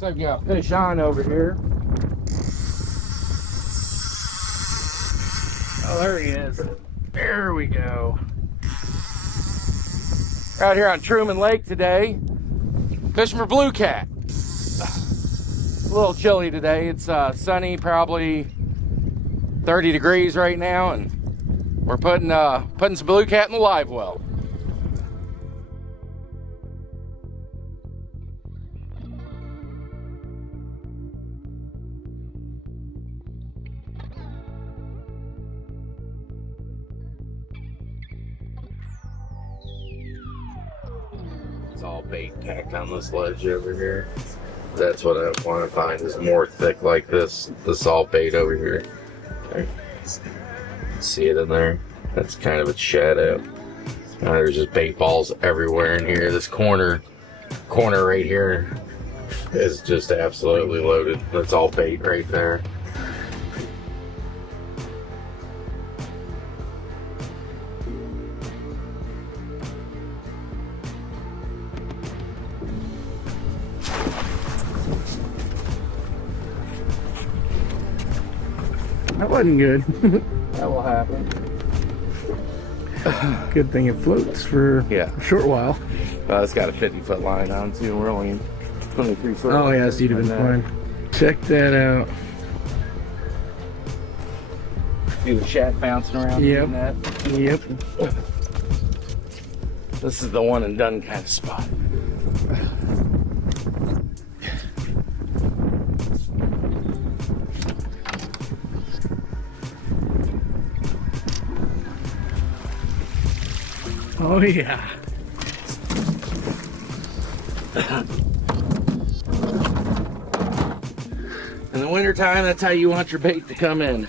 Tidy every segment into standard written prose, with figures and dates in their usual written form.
Looks like we got fish on over here. Oh, there he is. There we go. We're out here on Truman Lake today, fishing for blue cat. A little chilly today. It's sunny, probably 30 degrees right now, and we're putting some blue cat in the live well. It's all bait packed on this ledge over here. That's what I want to find, is more thick like this, the salt bait over here. See it in there? That's kind of a shadow. There's just bait balls everywhere in here. This corner right here is just absolutely loaded. That's all bait right there. That wasn't good. That will happen. Good thing it floats for a short while. It's got a 50-foot line on too. We're only 23 foot. Oh yeah, so you'd have been fine. Check that out. See the shad bouncing around. Yep. Yep. This is the one and done kind of spot. Oh yeah. In the wintertime, that's how you want your bait to come in.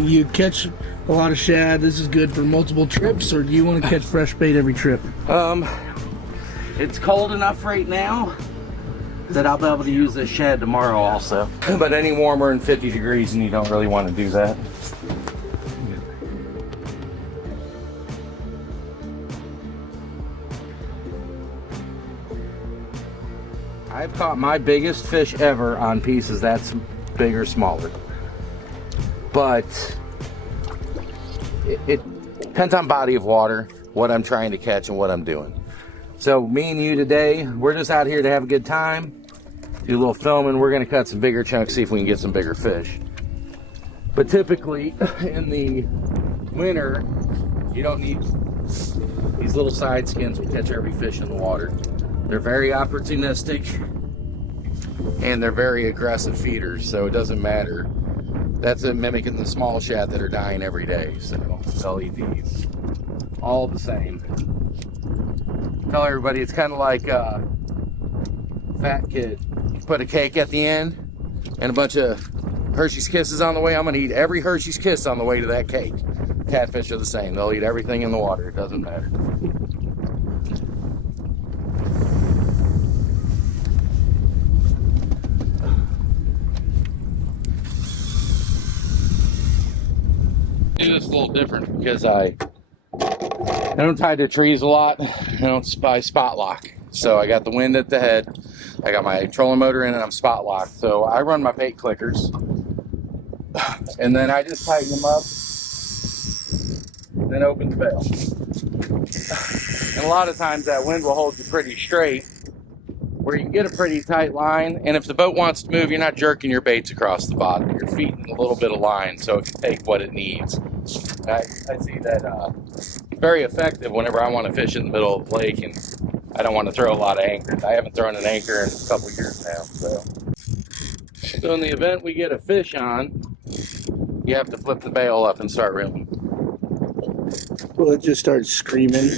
You catch a lot of shad. This is good for multiple trips, or do you want to catch fresh bait every trip? It's cold enough right now that I'll be able to use this shad tomorrow also. But any warmer than 50 degrees and you don't really want to do that. I've caught my biggest fish ever on pieces that's big or smaller. But it depends on body of water, what I'm trying to catch and what I'm doing. So me and you today, we're just out here to have a good time, do a little filming. We're gonna cut some bigger chunks, see if we can get some bigger fish. But typically in the winter, you don't need these little side skins will catch every fish in the water. They're very opportunistic and they're very aggressive feeders, so it doesn't matter. That's mimicking the small shad that are dying every day, so they'll eat these all the same. Tell everybody it's kind of like a fat kid. You put a cake at the end and a bunch of Hershey's Kisses on the way. I'm gonna eat every Hershey's Kiss on the way to that cake. Catfish are the same. They'll eat everything in the water. It doesn't matter. Do this a little different because I don't tie their trees a lot. I don't spot lock. So I got the wind at the head. I got my trolling motor in and I'm spot locked. So I run my bait clickers and then I just tighten them up and then open the bail. And a lot of times that wind will hold you pretty straight where you can get a pretty tight line, and if the boat wants to move, you're not jerking your baits across the bottom. You're feeding a little bit of line so it can take what it needs. I see that very effective whenever I want to fish in the middle of the lake and I don't want to throw a lot of anchors. I haven't thrown an anchor in a couple years now. So in the event we get a fish on, you have to flip the bail up and start reeling. Will it just start screaming?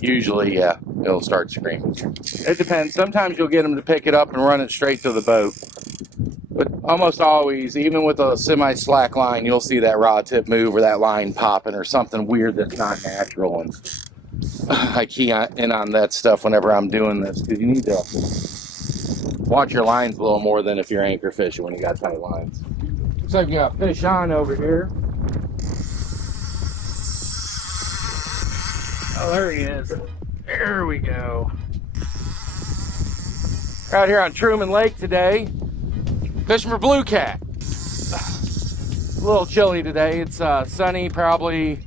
Usually, yeah, it'll start screaming. It depends. Sometimes you'll get them to pick it up and run it straight to the boat. But almost always, even with a semi-slack line, you'll see that rod tip move or that line popping or something weird that's not natural. And I key in on that stuff whenever I'm doing this, because you need to watch your lines a little more than if you're anchor fishing when you got tight lines. Looks like you got fish on over here. Oh, there he is. There we go. We're out here on Truman Lake today, fishing for blue cat. A little chilly today. It's sunny, probably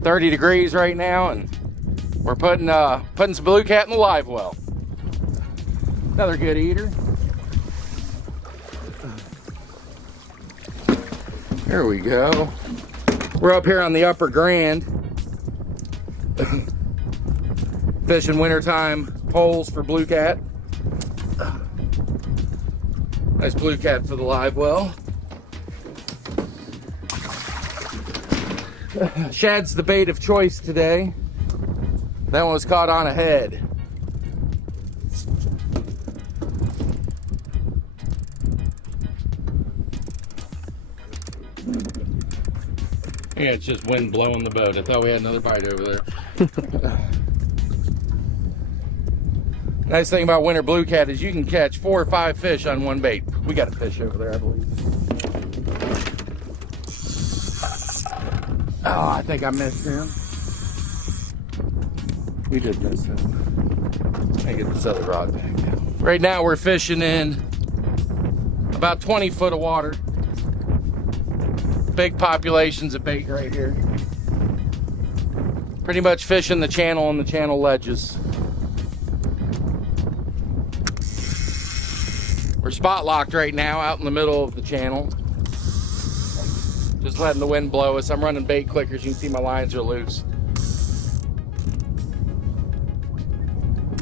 30 degrees right now, and we're putting some blue cat in the live well. Another good eater. There we go. We're up here on the Upper Grand, fishing wintertime poles for blue cat. Nice blue cat for the live well. Shad's the bait of choice today. That one was caught on a head. Yeah, it's just wind blowing the boat. I thought we had another bite over there. Nice thing about winter blue cat is you can catch 4 or 5 fish on one bait. We got a fish over there, I believe. Oh, I think I missed him. We did miss him. Let me get this other rod back now. Right now we're fishing in about 20 foot of water. Big populations of bait right here. Pretty much fishing the channel and the channel ledges. We're spot locked right now out in the middle of the channel. Just letting the wind blow us. I'm running bait clickers. You can see my lines are loose.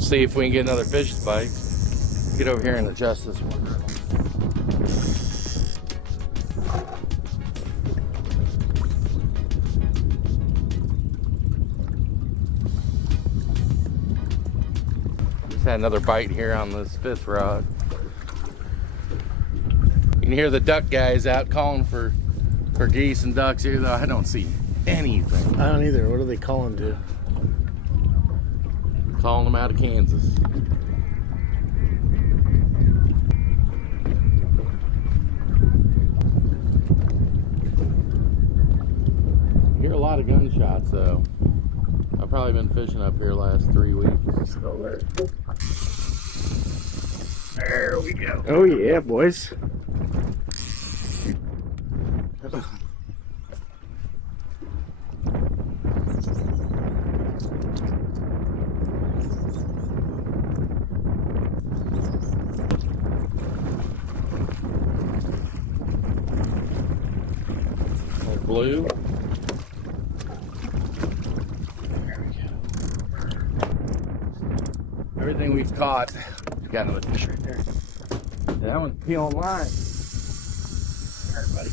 See if we can get another fish to bite. Get over here and adjust this one. Just had another bite here on this 5th rod. You can hear the duck guys out calling for geese and ducks here, though I don't see anything. I don't either. What are they calling to? Calling them out of Kansas. You hear a lot of gunshots, though. I've probably been fishing up here last 3 weeks. Still there. There we go. Oh yeah, boys. Blue. There we go. Everything we've caught. We got another fish right there. That one's peeling line. Alright, buddy.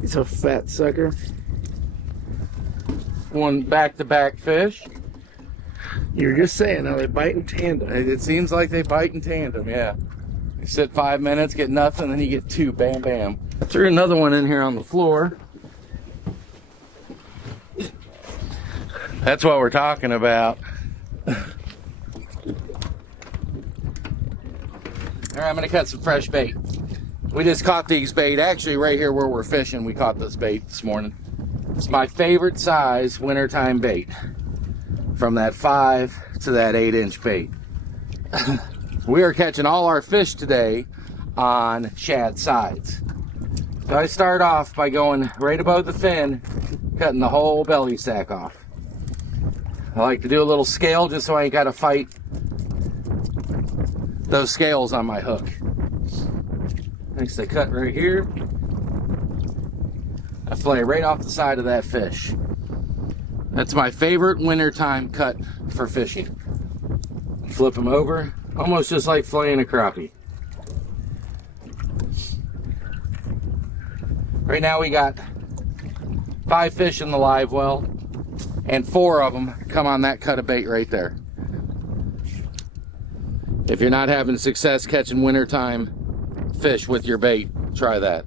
He's a fat sucker. One back-to-back fish. You were just saying how they bite in tandem. It seems like they bite in tandem, yeah. You sit 5 minutes, get nothing, then you get 2, bam, bam. Threw another one in here on the floor. That's what we're talking about. All right, I'm gonna cut some fresh bait. We just caught these bait, actually right here where we're fishing, we caught this bait this morning. It's my favorite size wintertime bait. From that 5 to that 8-inch bait. We are catching all our fish today on shad sides. So I start off by going right above the fin, cutting the whole belly sack off. I like to do a little scale just so I ain't gotta fight those scales on my hook. Next I cut right here. I fillet right off the side of that fish. That's my favorite wintertime cut for fishing. Flip them over, almost just like filleting a crappie. Right now we got 5 fish in the live well, and 4 of them come on that cut of bait right there. If you're not having success catching wintertime fish with your bait, try that.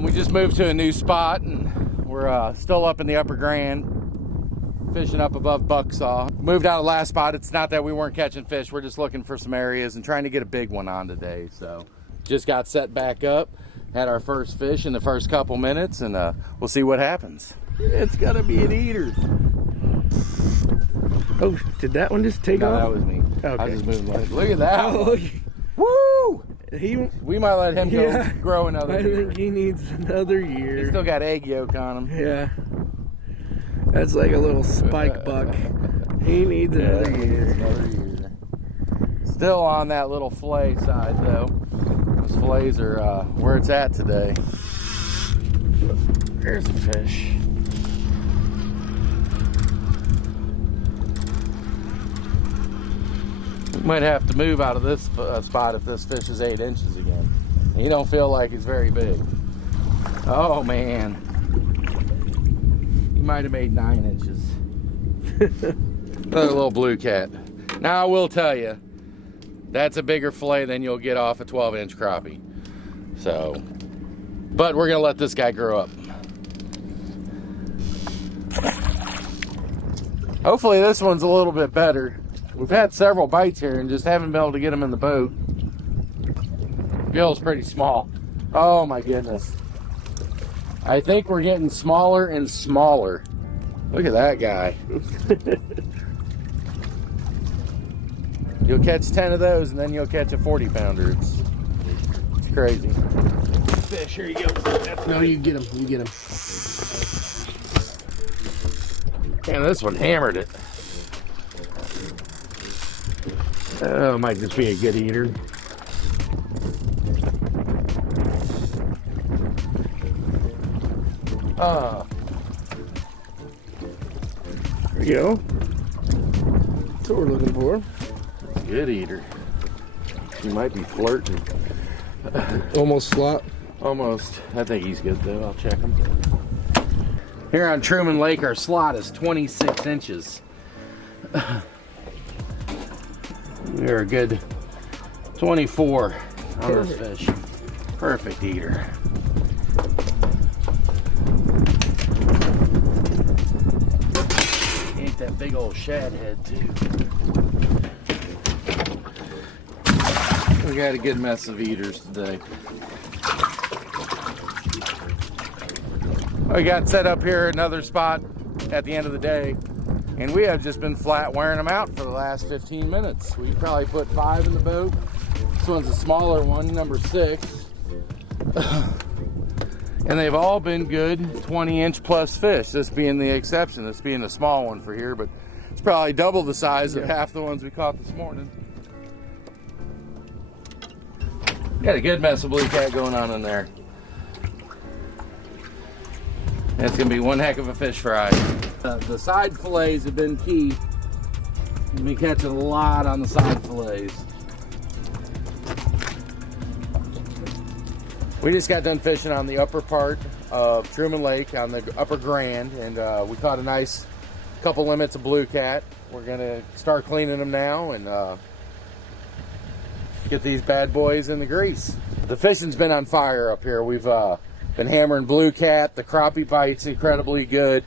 We just moved to a new spot, and we're still up in the Upper Grand, fishing up above Bucksaw. Moved out of the last spot. It's not that we weren't catching fish, we're just looking for some areas and trying to get a big one on today. So just got set back up, had our first fish in the first couple minutes, and we'll see what happens. It's gonna be an eater. Oh, did that one just take No, off? that was me. Okay. I just moved like, look at that. Oh, Woo! we might let him go grow another I year. think he needs another year. He's still got egg yolk on him. Yeah. That's like a little spike buck. He needs another year. Another year. Still on that little fillet side though. Those fillets are where it's at today. There's a fish. We might have to move out of this spot if this fish is 8 inches again. He don't feel like he's very big. Oh man. He might have made 9 inches. Another little blue cat. Now I will tell you, that's a bigger fillet than you'll get off a 12-inch crappie. So, but we're gonna let this guy grow up. Hopefully this one's a little bit better. We've had several bites here and just haven't been able to get them in the boat. Gill's pretty small. Oh my goodness. I think we're getting smaller and smaller. Look at that guy. You'll catch 10 of those and then you'll catch a 40-pounder. It's crazy. Fish, here you go. No, you get him. You get him. Man, this one hammered it. Oh, it might just be a good eater. There you go. That's what we're looking for. Good eater. He might be flirting. Almost slot. Almost. I think he's good though. I'll check him. Here on Truman Lake, our slot is 26 inches. We're a good 24 on this fish. Perfect eater. Ain't that big old shad head too. We got a good mess of eaters today. We got set up here another spot at the end of the day, and we have just been flat wearing them out for the last 15 minutes. We probably put 5 in the boat. This one's a smaller one, number 6. And they've all been good 20-inch plus fish, this being the exception, this being a small one for here, but it's probably double the size of half the ones we caught this morning. Got a good mess of blue cat going on in there. It's gonna be one heck of a fish fry. The side fillets have been key. We've been catching a lot on the side fillets. We just got done fishing on the upper part of Truman Lake on the Upper Grand, and we caught a nice couple limits of blue cat. We're gonna start cleaning them now and get these bad boys in the grease. The fishing's been on fire up here. We've been hammering blue cat. The crappie bite's incredibly good.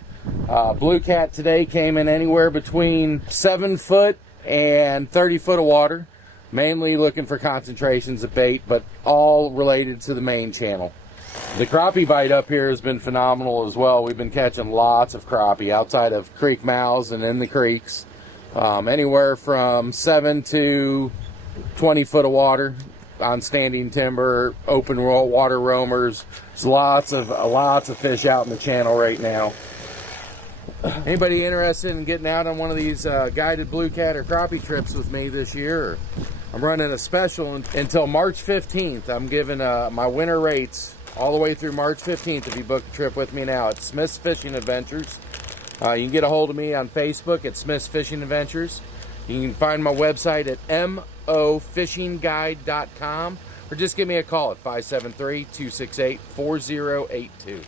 Blue cat today came in anywhere between 7 foot and 30 foot of water. Mainly looking for concentrations of bait, but all related to the main channel. The crappie bite up here has been phenomenal as well. We've been catching lots of crappie outside of creek mouths and in the creeks. Anywhere from 7 to 20 foot of water on standing timber, open water roamers. There's lots of fish out in the channel right now. Anybody interested in getting out on one of these guided blue cat or crappie trips with me this year? I'm running a special until March 15th. I'm giving my winter rates all the way through March 15th if you book a trip with me now at Smith's Fishing Adventures. You can get a hold of me on Facebook at Smith's Fishing Adventures. You can find my website at mofishingguide.com or just give me a call at 573-268-4082.